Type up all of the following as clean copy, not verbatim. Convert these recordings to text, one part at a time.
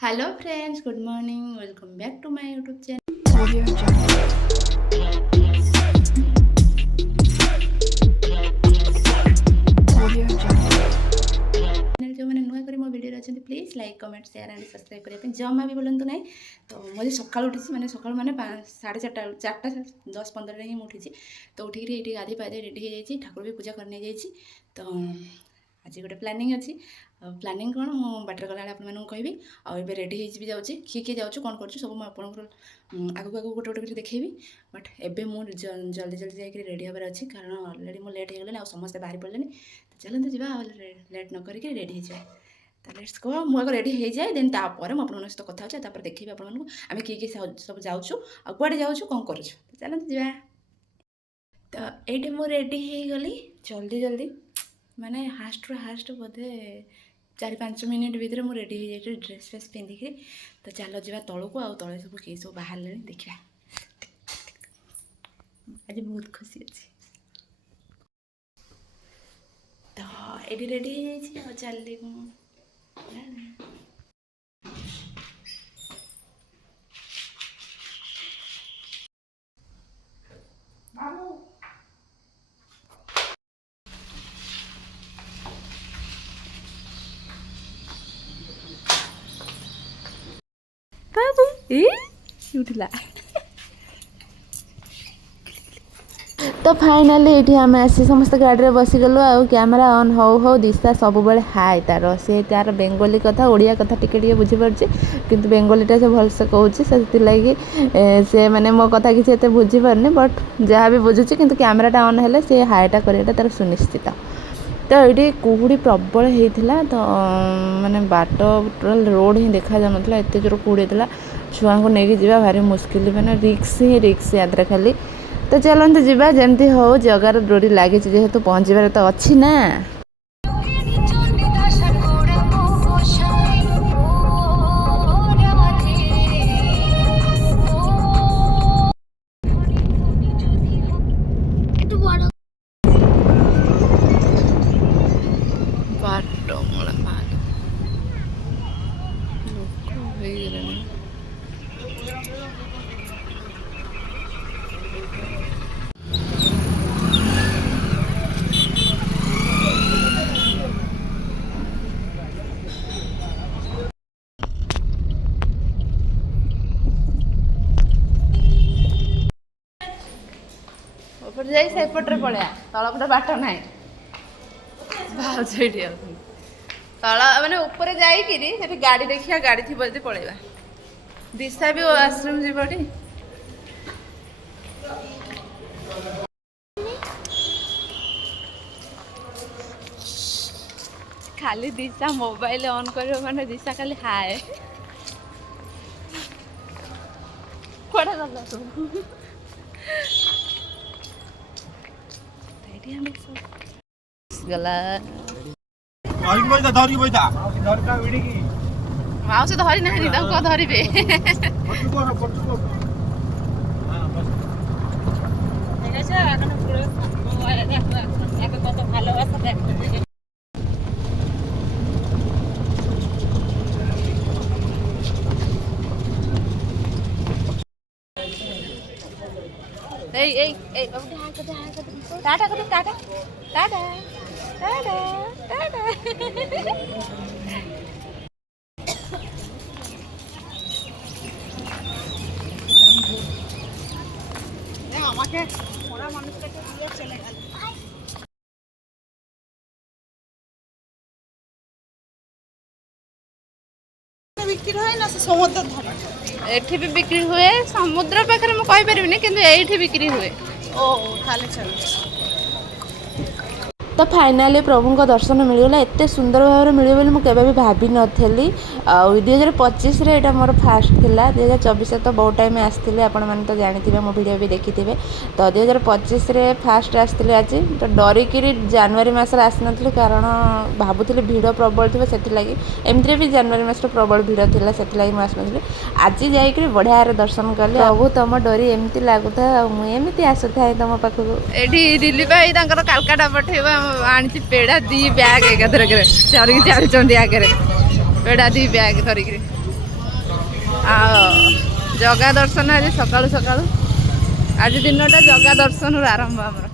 Hello friends, good morning. Welcome back to my YouTube channel. जो मैंने नुआ कर मो वीडियो अच्छे please like comment share and subscribe करने जमा भी बोलूँ ना। तो मुझे सका उठी मैंने सका मैंने 4:30 4:10-15 ही उठी। तो उठिक ये गाधी पाधे रेडी हो जाए, ठाकुर भी पूजा करने जाइए। तो आज गोटे प्लानिंग अच्छी। प्लानिंग कौन मु बाटर गला आपको कहबी। आए रेडी हो जाऊँगी, किए किए जाऊँ कौन कर सब मुझे आगू आगू गोटे गोटे देखी। बट एबे मुझे जल्दी जल्दी जाकर रेडी हबार अच्छी, कारण अलरेडी मुझे लेट हो गलानी, समस्ते बाहरी पड़े। तो चलते जी लेट न करके रेडी हो जाए। तो लेट्स गो। मुझे रेडी हो जाए, देन तापर मुझे सहित कथा होता देखी आपको आम किए सब जाऊँ आड़े जाऊँ कौन कर। चलते जा। तो ये मुझे रेडी हो गली जल्दी जल्दी, माने हास्ट हास्ट बोधे 4-5 मिनिट भितर मुझे रेडी हो जाए ड्रेस फ्रेस पिंधिकी। तो चलो जा तौक आ तले सब किए सब बाहर देखा। आज बहुत खुशी अच्छी। तो ये रेडी हो चल बाबू उठला। तो फाइनाली ये आम आसी समस्त गाड़ी बसीगलु। आ कैमेरा ऑन हो दिशा सब हाय तार सी तार बेंगली कथा ओडिया कथा टिके बुझीपार, किंतु बेंगलीटा से भलसे कहूँ से लगी से मैंने मो कथा किसी एत बुझीपारनी, बट जहाँ भी बुझुची किंतु कैमेराटा ऑन है सी हायटा कराटा तार सुनिश्चित। तो ये कुहुड़ी प्रबल होता। तो मैंने बाट टोटाल रोड ही देखा जान ना, एत जोर कुहुड़ी होता। छुआ को लेकिन जावा भारी मुस्किल, मैंने रिक्स ही रिक्स यात्रा खाली। तो चलते जावा जमती हो, जगार डोरी लगी जेहेतु पहुँचबार तो अच्छी ना। जाई सेपटे पड़े तलपटे बाट ना तल मैंने ऊपर जाकि गाड़ी देखिया, गाड़ी थी बोलते पड़ेगा। दिशा भी आश्रम जीवटी खाली दिशा मोबाइल ऑन कर मैंने दिशा खाली हाय कड़ा गला सब गला माउसी धरी ना धरबे टाटा टाटा टाटा टाटा टाटा। আমাকে ওরা মানুষটাকে দিয়ে চলে গেল। বিক্রি হয় না সমুদ্র ধারে, এଠି भी बिक्री हुए समुद्र पाखे मैं कही पारिनी, किंतु एठी बिक्री हुए। ओ ताले चल। तो फाइनाली प्रभु को दर्शन मिलगला। एत सुंदर भाव मिले बोली मुझे भी भाभी नी। आ 2025 यहाँ मोर फास्ट थिला। 2024 तो बहुत टाइम आसती आपण मैंने तो जानते मो वीडियो भी देखी थे। तो 2025 फास्ट आसती आज। तो डरिक जनवरी मसरे आसी नी, कारण भावुली भिड़ प्रबल थी से लगी। एमती भी जनवरी मस प्रबल भिड़ थी से आसनी। आज जाकर बढ़िया दर्शन कली। प्रभु तुम डोरी एमती लगुता, मुझे आसुए तुम पाखक। ये दिलीप भाई कालकाटा पठेबा आनी पेड़ा 2 बैग एकाथर चढ़ी आगे पेड़ा 2 बैग धरिक जगा दर्शन आज सकाळू सकाळू आज दिनटा जगा दर्शन आरंभ आमर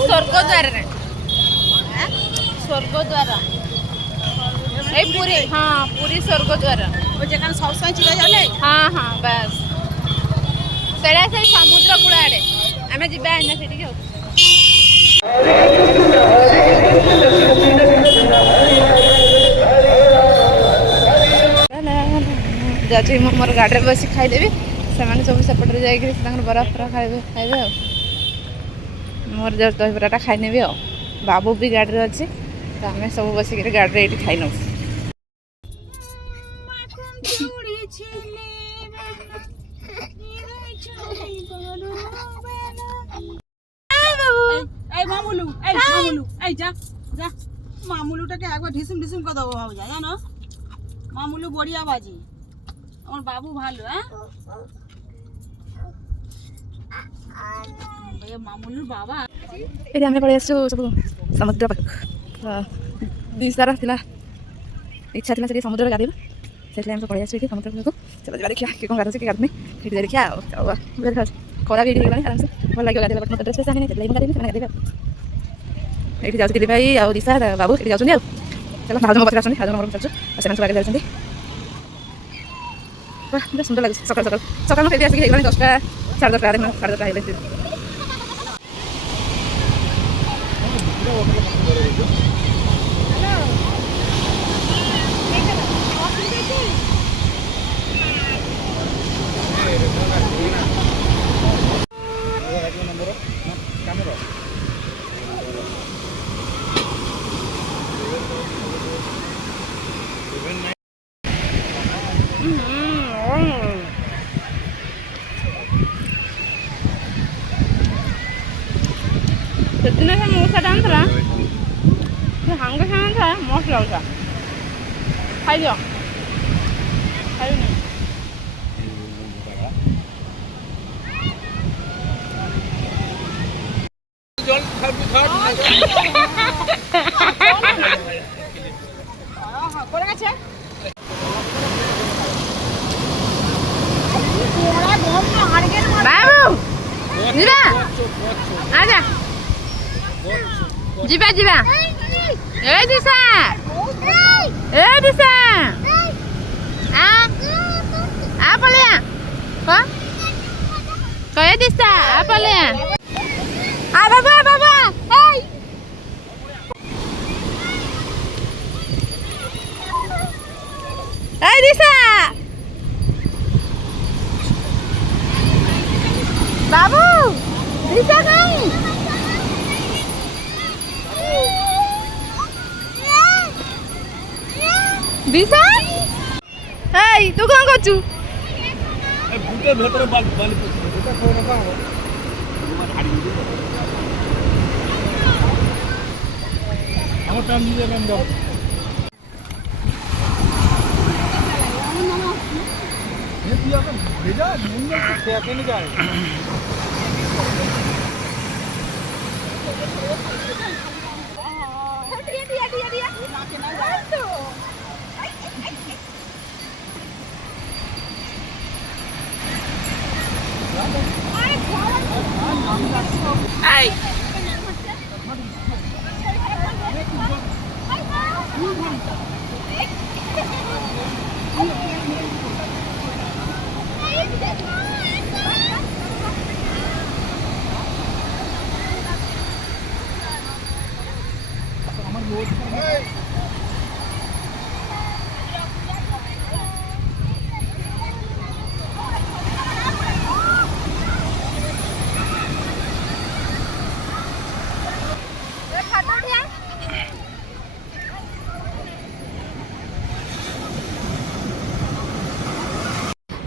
स्वर्गद्वार स्वर्गद्वार पूरी हाँ पूरी स्वर्गद्वार हाँ हाँ बस से समुद्र कूल आड़े आम जा जाऊँ मोर गाड़ी बस खाईदेवी से सब सेपटे जा बरा फरा खाइबे खाइबे मोर जो दहीबराटा खाईनेबी आ बाबू भी गाड़ी में अच्छे तो आम सब बसिक गाड़ी ये खाई नौ मामुलूटाके एक बार ढिसुम ढिसुम कर देबो भाव जान मामुलू बढ़िया बाजी আমার বাবু ভালো হ্যাঁ मामुलूर बाबा ये आम पड़े आसु सब समुद्र पाख दिशार था इच्छा थी से समुद्र गाधेब से आम पड़े आसु समुद्र पाख चलो जा देखिए कि कौन गाधुचे कि गाधुनी ठीक देखिए खरा भी आराम से भल लगे गाधेला बट मत ड्रेस आने गाधेबी गाधेबे ये जाऊँ दिलीप भाई आउ दिशा बाबू ये जाऊँ चलो भाज मो पाखे आसुँच भाज मोर चलु से आगे जाऊँ बहुत सुंदर लगे सकाल सकाल सकाल में आसिक 10टा 10:30 साढ़े 10टा हेल्ले दिन से मौसा डांस हांगे खाना मस्त लगता खाई दियो खाई नहीं बाबू जीवा आजा जीवा जीवा ए दिशा आ पलिया को कहे दिशा आ पलिया आ बाबा बाबा ए दिशा बाबू दिशा कहीं दिशा ए तू कौन करचू ए भूते भीतर बाली भूते कोन का हो हम टाइम दीजिए मैम दो ये दिया का भेजा मुंगे से अकेले जाए Hey!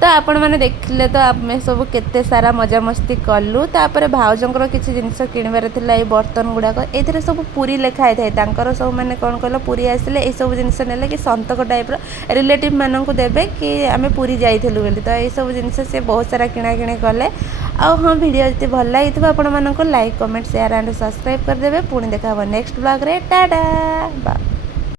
तो आपण मैंने देखिले तो आम सब केते सारा मजामस्ती कलु तापर भाउजंकर किसी जिनस किणवार थिला ए बर्तन गुड़ाक ए सब पूरी लेखाई थाए तांकर सब माने कौन कहल पूरी आसिले ए सब जिनस नेले कि संतक टाइप्र रिलेटिव मानक देबे कि आम पूरी जाइलु बोली तो ये सब जिनस से बहुत सारा किणाकिणी कले आ हाँ वीडियो जब भल लगी आपण मानक like comment share and subscribe करदेवे पुणी देखा नेक्स्ट ब्लॉग रे टाटा।